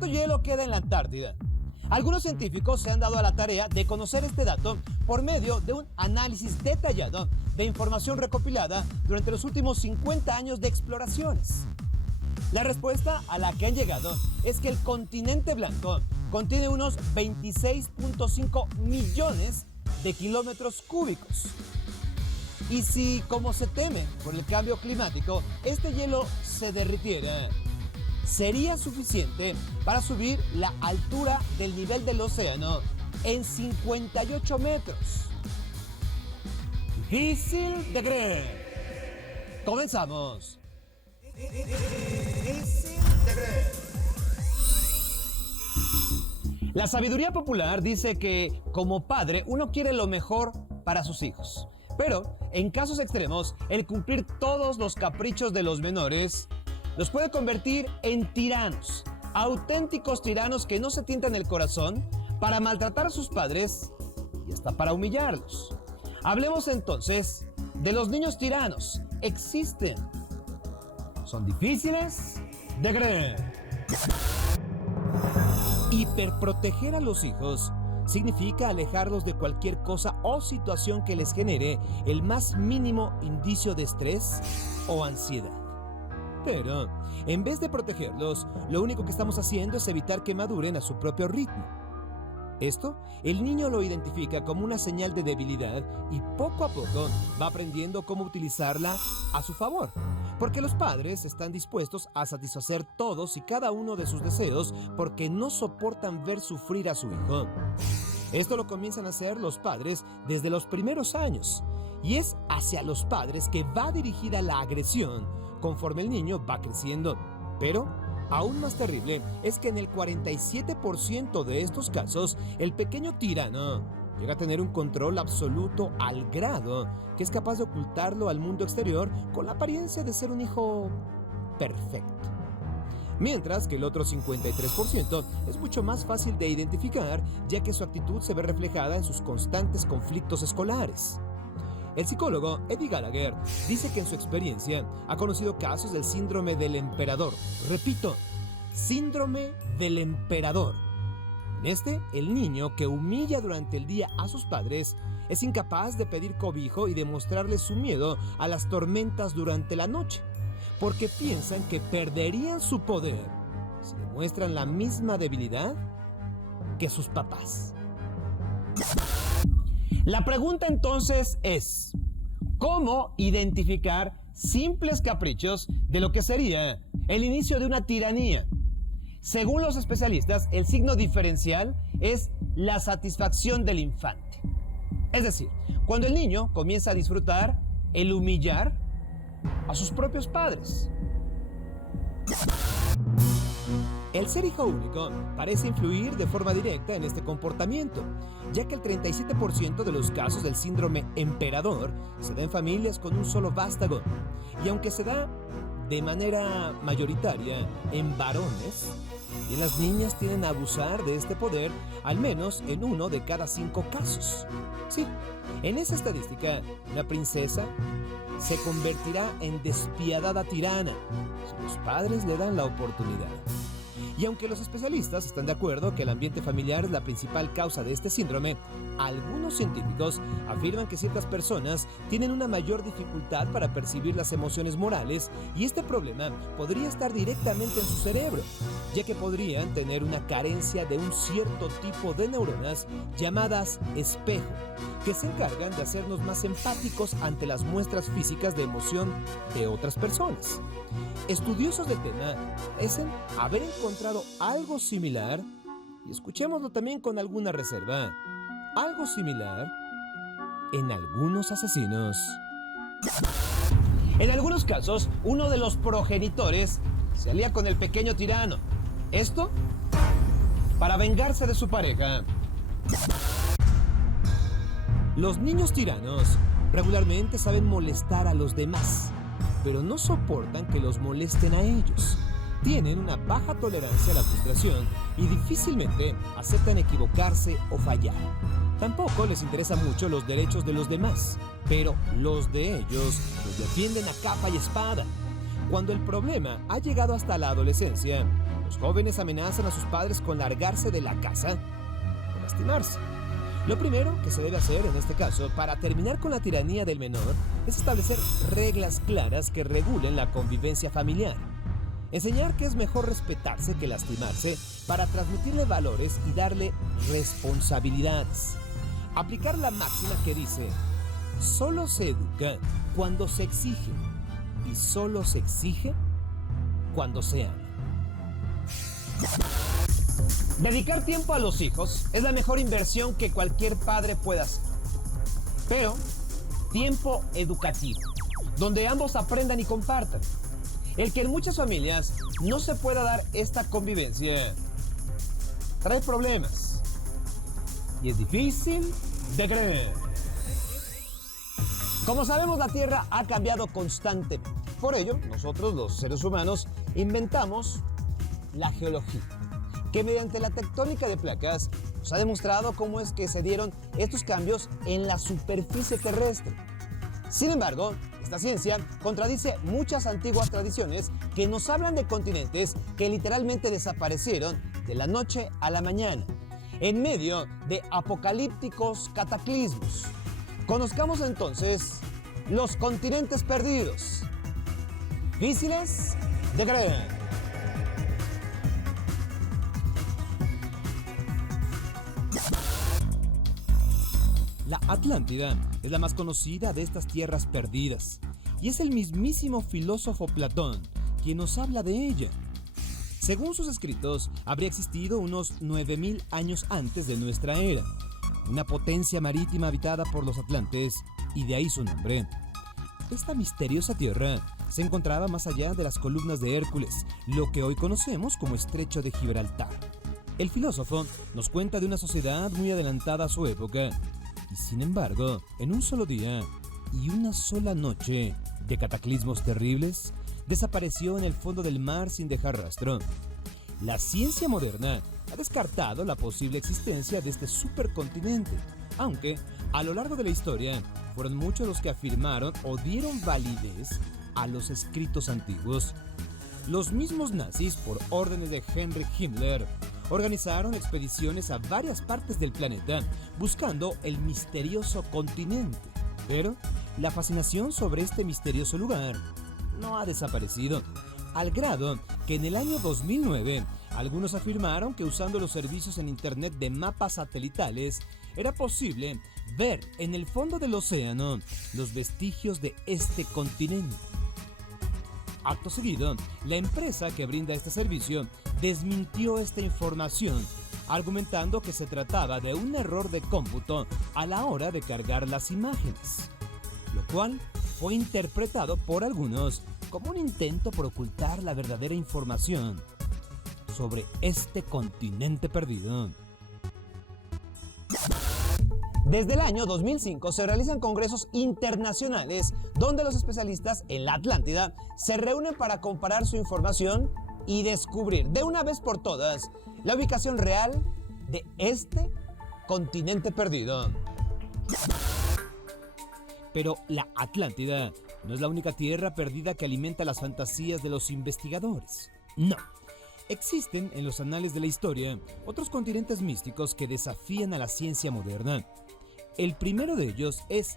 ¿Cuánto hielo queda en la Antártida? Algunos científicos se han dado a la tarea de conocer este dato por medio de un análisis detallado de información recopilada durante los últimos 50 años de exploraciones. La respuesta a la que han llegado es que el continente blanco contiene unos 26.5 millones de kilómetros cúbicos. Y si, como se teme por el cambio climático, este hielo se derritiera, sería suficiente para subir la altura del nivel del océano en 58 metros. Difícil de creer. Comenzamos. La sabiduría popular dice que, como padre, uno quiere lo mejor para sus hijos. Pero, en casos extremos, el cumplir todos los caprichos de los menores los puede convertir en tiranos, auténticos tiranos que no se tientan el corazón para maltratar a sus padres y hasta para humillarlos. Hablemos entonces de los niños tiranos. Existen. Son difíciles de creer. Hiperproteger a los hijos significa alejarlos de cualquier cosa o situación que les genere el más mínimo indicio de estrés o ansiedad. Pero, en vez de protegerlos, lo único que estamos haciendo es evitar que maduren a su propio ritmo. Esto, el niño lo identifica como una señal de debilidad y poco a poco va aprendiendo cómo utilizarla a su favor. Porque los padres están dispuestos a satisfacer todos y cada uno de sus deseos porque no soportan ver sufrir a su hijo. Esto lo comienzan a hacer los padres desde los primeros años. Y es hacia los padres que va dirigida la agresión conforme el niño va creciendo. Pero, aún más terrible, es que en el 47% de estos casos, el pequeño tirano llega a tener un control absoluto al grado que es capaz de ocultarlo al mundo exterior con la apariencia de ser un hijo perfecto. Mientras que el otro 53% es mucho más fácil de identificar, ya que su actitud se ve reflejada en sus constantes conflictos escolares. El psicólogo Eddie Gallagher dice que en su experiencia ha conocido casos del síndrome del emperador. Repito, síndrome del emperador. En este, el niño que humilla durante el día a sus padres es incapaz de pedir cobijo y demostrarles su miedo a las tormentas durante la noche, porque piensan que perderían su poder si demuestran la misma debilidad que sus papás. La pregunta entonces es, ¿cómo identificar simples caprichos de lo que sería el inicio de una tiranía? Según los especialistas, el signo diferencial es la satisfacción del infante. Es decir, cuando el niño comienza a disfrutar el humillar a sus propios padres. El ser hijo único parece influir de forma directa en este comportamiento, ya que el 37% de los casos del síndrome emperador se da en familias con un solo vástago. Y aunque se da de manera mayoritaria en varones, y las niñas tienden a abusar de este poder al menos en 1 de cada 5 casos. Sí, en esa estadística, una princesa se convertirá en despiadada tirana si los padres le dan la oportunidad. Y aunque los especialistas están de acuerdo que el ambiente familiar es la principal causa de este síndrome, algunos científicos afirman que ciertas personas tienen una mayor dificultad para percibir las emociones morales y este problema podría estar directamente en su cerebro, ya que podrían tener una carencia de un cierto tipo de neuronas llamadas espejo, que se encargan de hacernos más empáticos ante las muestras físicas de emoción de otras personas. Estudiosos del tema dicen haber encontrado algo similar, y escuchémoslo también con alguna reserva, algo similar en algunos asesinos. En algunos casos, uno de los progenitores se alía con el pequeño tirano. Esto para vengarse de su pareja. Los niños tiranos regularmente saben molestar a los demás, pero no soportan que los molesten a ellos. Tienen una baja tolerancia a la frustración y difícilmente aceptan equivocarse o fallar. Tampoco les interesan mucho los derechos de los demás, pero los de ellos los defienden a capa y espada. Cuando el problema ha llegado hasta la adolescencia, los jóvenes amenazan a sus padres con largarse de la casa o lastimarse. Lo primero que se debe hacer en este caso para terminar con la tiranía del menor es establecer reglas claras que regulen la convivencia familiar. Enseñar que es mejor respetarse que lastimarse para transmitirle valores y darle responsabilidades. Aplicar la máxima que dice: solo se educa cuando se exige y solo se exige cuando se ama. Dedicar tiempo a los hijos es la mejor inversión que cualquier padre pueda hacer. Pero tiempo educativo, donde ambos aprendan y compartan. El que en muchas familias no se pueda dar esta convivencia trae problemas y es difícil de creer. Como sabemos, la Tierra ha cambiado constantemente. Por ello, nosotros los seres humanos inventamos la geología, que mediante la tectónica de placas nos ha demostrado cómo es que se dieron estos cambios en la superficie terrestre. Sin embargo, esta ciencia contradice muchas antiguas tradiciones que nos hablan de continentes que literalmente desaparecieron de la noche a la mañana, en medio de apocalípticos cataclismos. Conozcamos entonces los continentes perdidos, difíciles de creer. La Atlántida es la más conocida de estas tierras perdidas, y es el mismísimo filósofo Platón quien nos habla de ella. Según sus escritos, habría existido unos 9000 años antes de nuestra era, una potencia marítima habitada por los atlantes, y de ahí su nombre. Esta misteriosa tierra se encontraba más allá de las columnas de Hércules, lo que hoy conocemos como Estrecho de Gibraltar. El filósofo nos cuenta de una sociedad muy adelantada a su época, y sin embargo, en un solo día y una sola noche de cataclismos terribles, desapareció en el fondo del mar sin dejar rastro. La ciencia moderna ha descartado la posible existencia de este supercontinente, aunque a lo largo de la historia fueron muchos los que afirmaron o dieron validez a los escritos antiguos. Los mismos nazis, por órdenes de Heinrich Himmler, organizaron expediciones a varias partes del planeta buscando el misterioso continente. Pero la fascinación sobre este misterioso lugar no ha desaparecido, al grado que en el año 2009 algunos afirmaron que usando los servicios en internet de mapas satelitales era posible ver en el fondo del océano los vestigios de este continente. Acto seguido, la empresa que brinda este servicio desmintió esta información, argumentando que se trataba de un error de cómputo a la hora de cargar las imágenes, lo cual fue interpretado por algunos como un intento por ocultar la verdadera información sobre este continente perdido. Desde el año 2005 se realizan congresos internacionales donde los especialistas en la Atlántida se reúnen para comparar su información y descubrir de una vez por todas la ubicación real de este continente perdido. Pero la Atlántida no es la única tierra perdida que alimenta las fantasías de los investigadores. No. Existen en los anales de la historia otros continentes místicos que desafían a la ciencia moderna. El primero de ellos es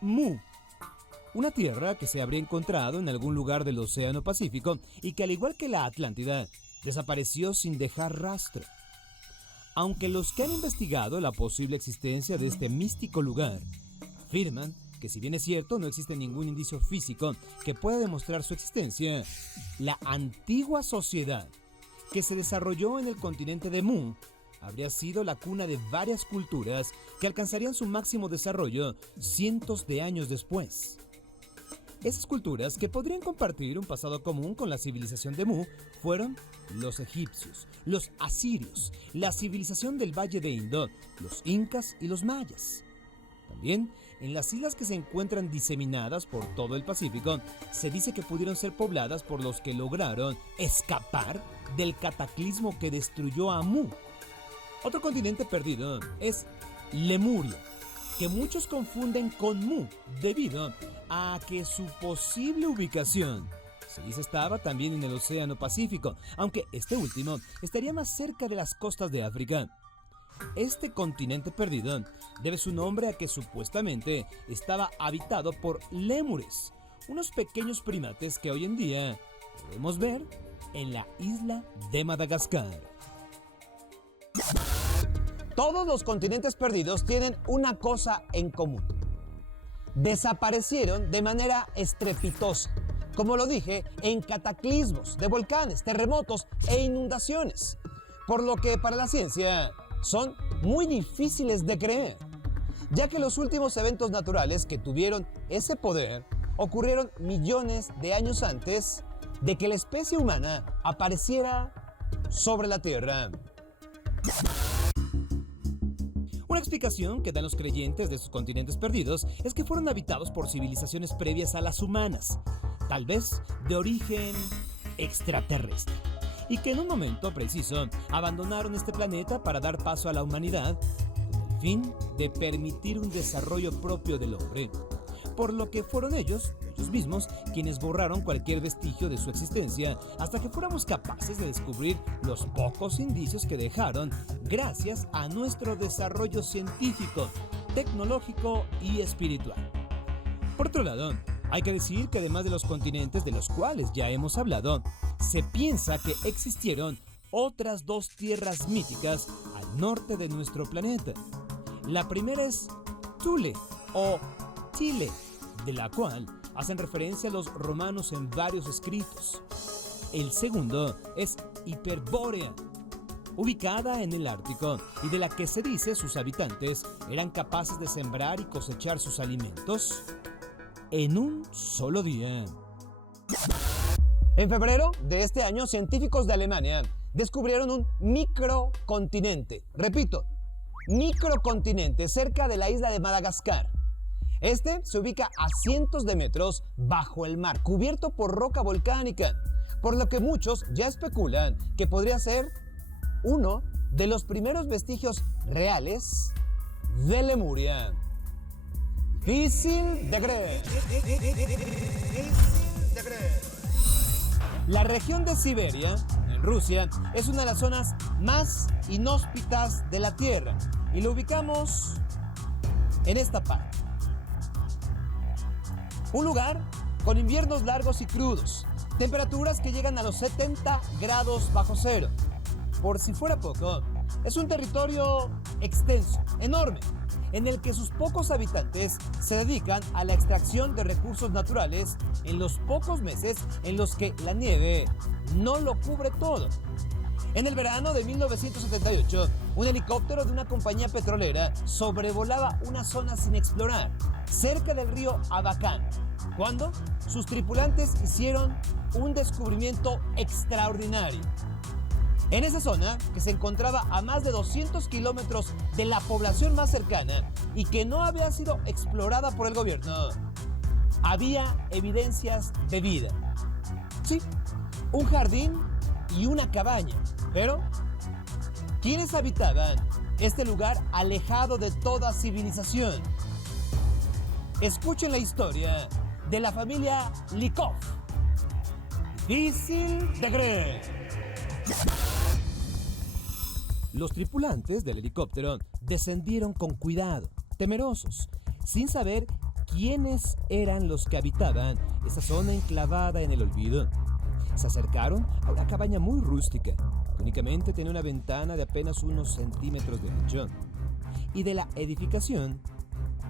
Mu, una tierra que se habría encontrado en algún lugar del Océano Pacífico y que, al igual que la Atlántida, desapareció sin dejar rastro. Aunque los que han investigado la posible existencia de este místico lugar afirman que, si bien es cierto, no existe ningún indicio físico que pueda demostrar su existencia, la antigua sociedad que se desarrolló en el continente de Mu habría sido la cuna de varias culturas que alcanzarían su máximo desarrollo cientos de años después. Esas culturas, que podrían compartir un pasado común con la civilización de Mu, fueron los egipcios, los asirios, la civilización del Valle de Indo, los incas y los mayas. También, en las islas que se encuentran diseminadas por todo el Pacífico, se dice que pudieron ser pobladas por los que lograron escapar del cataclismo que destruyó a Mu. Otro continente perdido es Lemuria, que muchos confunden con Mu debido a que su posible ubicación se dice estaba también en el Océano Pacífico, aunque este último estaría más cerca de las costas de África. Este continente perdido debe su nombre a que supuestamente estaba habitado por lémures, unos pequeños primates que hoy en día podemos ver en la isla de Madagascar. Todos los continentes perdidos tienen una cosa en común. Desaparecieron de manera estrepitosa, como lo dije, en cataclismos de volcanes, terremotos e inundaciones, por lo que para la ciencia son muy difíciles de creer, ya que los últimos eventos naturales que tuvieron ese poder ocurrieron millones de años antes de que la especie humana apareciera sobre la Tierra. Una explicación que dan los creyentes de sus continentes perdidos es que fueron habitados por civilizaciones previas a las humanas, tal vez de origen extraterrestre, y que en un momento preciso abandonaron este planeta para dar paso a la humanidad con el fin de permitir un desarrollo propio del hombre, por lo que fueron ellos mismos quienes borraron cualquier vestigio de su existencia hasta que fuéramos capaces de descubrir los pocos indicios que dejaron gracias a nuestro desarrollo científico, tecnológico y espiritual. Por otro lado, hay que decir que además de los continentes de los cuales ya hemos hablado, se piensa que existieron otras dos tierras míticas al norte de nuestro planeta. La primera es Thule o Chile, de la cual hacen referencia a los romanos en varios escritos. El segundo es Hiperbórea, ubicada en el Ártico y de la que se dice sus habitantes eran capaces de sembrar y cosechar sus alimentos en un solo día. En febrero de este año, científicos de Alemania descubrieron un microcontinente. Repito, microcontinente cerca de la isla de Madagascar. Este se ubica a cientos de metros bajo el mar, cubierto por roca volcánica, por lo que muchos ya especulan que podría ser uno de los primeros vestigios reales de Lemuria. Difícil de creer. La región de Siberia, en Rusia, es una de las zonas más inhóspitas de la Tierra y lo ubicamos en esta parte. Un lugar con inviernos largos y crudos, temperaturas que llegan a los 70 grados bajo cero. Por si fuera poco, es un territorio extenso, enorme, en el que sus pocos habitantes se dedican a la extracción de recursos naturales en los pocos meses en los que la nieve no lo cubre todo. En el verano de 1978, un helicóptero de una compañía petrolera sobrevolaba una zona sin explorar, cerca del río Abakán, cuando sus tripulantes hicieron un descubrimiento extraordinario. En esa zona, que se encontraba a más de 200 kilómetros de la población más cercana y que no había sido explorada por el gobierno, había evidencias de vida. Sí, un jardín y una cabaña, pero ¿quiénes habitaban este lugar alejado de toda civilización? Escuchen la historia de la familia Likov. Difícil de creer. Los tripulantes del helicóptero descendieron con cuidado, temerosos, sin saber quiénes eran los que habitaban esa zona enclavada en el olvido. Se acercaron a una cabaña muy rústica, que únicamente tenía una ventana de apenas unos centímetros de ancho. Y de la edificación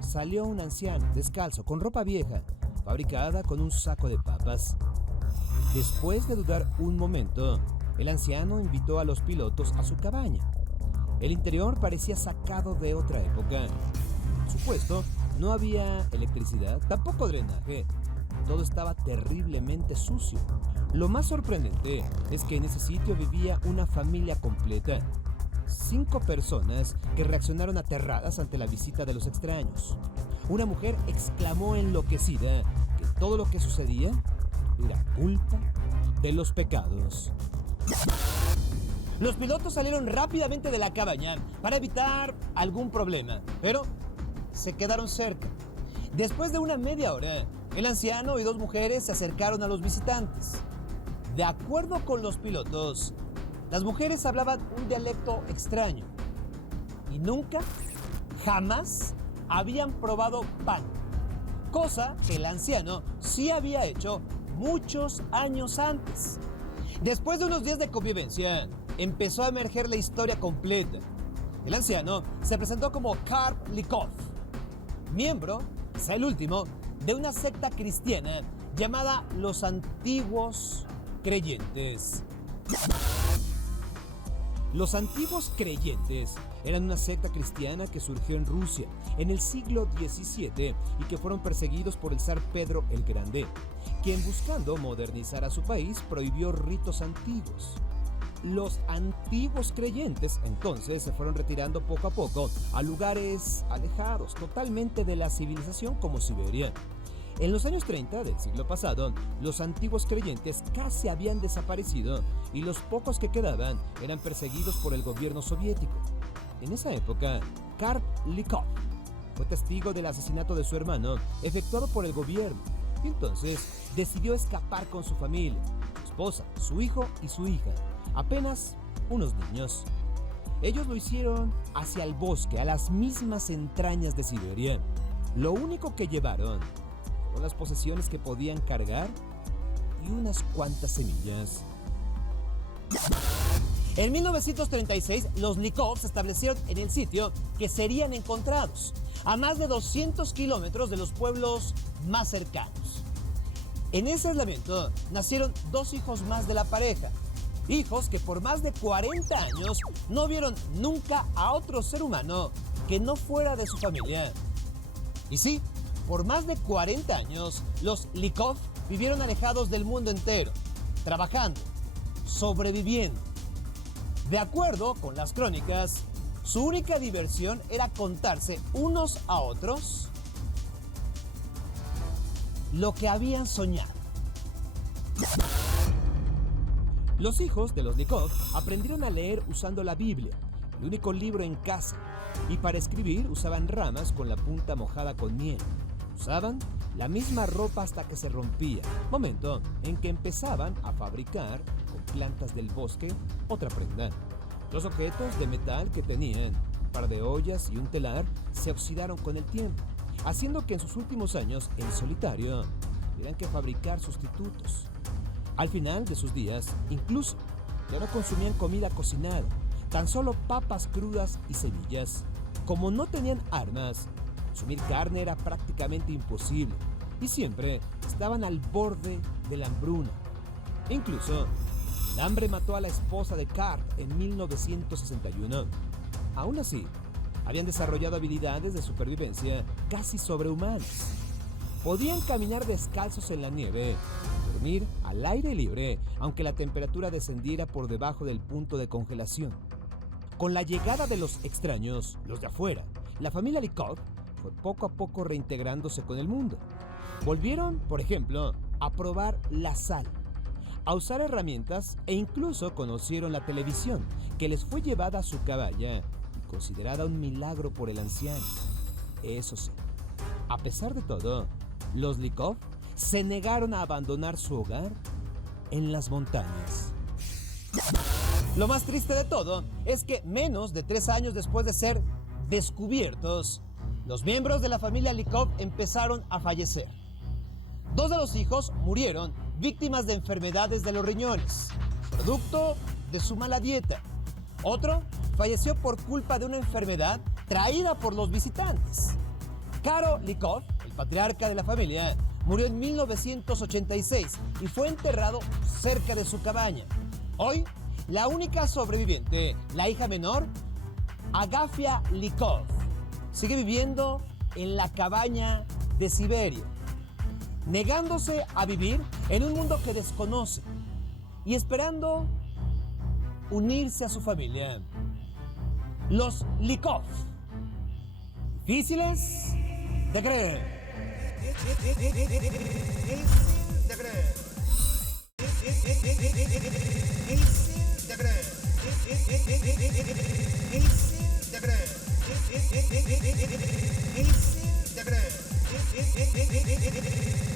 salió un anciano, descalzo, con ropa vieja, fabricada con un saco de papas. Después de dudar un momento, el anciano invitó a los pilotos a su cabaña. El interior parecía sacado de otra época. Por supuesto, no había electricidad, tampoco drenaje. Todo estaba terriblemente sucio. Lo más sorprendente es que en ese sitio vivía una familia completa. 5 personas que reaccionaron aterradas ante la visita de los extraños. Una mujer exclamó enloquecida que todo lo que sucedía era culpa de los pecados. Los pilotos salieron rápidamente de la cabaña para evitar algún problema, pero se quedaron cerca. Después de una media hora, El anciano y dos mujeres se acercaron a los visitantes. De acuerdo con los pilotos, las mujeres hablaban un dialecto extraño y nunca, jamás habían probado pan, cosa que el anciano sí había hecho muchos años antes. Después de unos días de convivencia, empezó a emerger la historia completa. El anciano se presentó como Karp Lykov, miembro, quizá el último, de una secta cristiana llamada los Antiguos Creyentes. Los Antiguos Creyentes eran una secta cristiana que surgió en Rusia en el siglo XVII y que fueron perseguidos por el zar Pedro el Grande, quien, buscando modernizar a su país, prohibió ritos antiguos. Los Antiguos Creyentes entonces se fueron retirando poco a poco a lugares alejados totalmente de la civilización como Siberia. En los años 30 del siglo pasado, los Antiguos Creyentes casi habían desaparecido y los pocos que quedaban eran perseguidos por el gobierno soviético. En esa época, Karp Lykov fue testigo del asesinato de su hermano efectuado por el gobierno y entonces decidió escapar con su familia, su esposa, su hijo y su hija, apenas unos niños. Ellos lo hicieron hacia el bosque, a las mismas entrañas de Siberia. Lo único que llevaron fueron las posesiones que podían cargar y unas cuantas semillas. En 1936, los Lykov se establecieron en el sitio que serían encontrados, a más de 200 kilómetros de los pueblos más cercanos. En ese aislamiento nacieron dos hijos más de la pareja, hijos que por más de 40 años no vieron nunca a otro ser humano que no fuera de su familia. Y sí, por más de 40 años, los Lykov vivieron alejados del mundo entero, trabajando, sobreviviendo. De acuerdo con las crónicas, su única diversión era contarse unos a otros lo que habían soñado. Los hijos de los Lykov aprendieron a leer usando la Biblia, el único libro en casa, y para escribir usaban ramas con la punta mojada con miel. Usaban la misma ropa hasta que se rompía, momento en que empezaban a fabricar con plantas del bosque otra prenda. Los objetos de metal que tenían, un par de ollas y un telar, se oxidaron con el tiempo, haciendo que en sus últimos años en solitario tuvieran que fabricar sustitutos. Al final de sus días, incluso, ya no consumían comida cocinada, tan solo papas crudas y semillas. Como no tenían armas, consumir carne era prácticamente imposible y siempre estaban al borde de la hambruna. Incluso, el hambre mató a la esposa de Karp en 1961. Aún así, habían desarrollado habilidades de supervivencia casi sobrehumanas. Podían caminar descalzos en la nieve, dormir al aire libre, aunque la temperatura descendiera por debajo del punto de congelación. Con la llegada de los extraños, los de afuera, la familia Lykov fue poco a poco reintegrándose con el mundo. Volvieron, por ejemplo, a probar la sal, a usar herramientas e incluso conocieron la televisión, que les fue llevada a su caballa y considerada un milagro por el anciano. Eso sí, a pesar de todo, los Lykov se negaron a abandonar su hogar en las montañas. Lo más triste de todo es que menos de 3 años después de ser descubiertos, los miembros de la familia Lykov empezaron a fallecer. 2 de los hijos murieron víctimas de enfermedades de los riñones, producto de su mala dieta. Otro falleció por culpa de una enfermedad traída por los visitantes. Karo Lykov, el patriarca de la familia, murió en 1986 y fue enterrado cerca de su cabaña. Hoy, la única sobreviviente, la hija menor, Agafia Lykov, sigue viviendo en la cabaña de Siberia, negándose a vivir en un mundo que desconoce y esperando unirse a su familia. Los Lykov, difíciles de creer.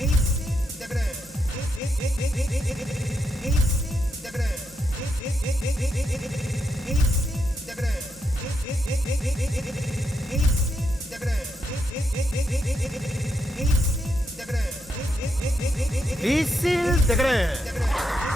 El Isil de Grey.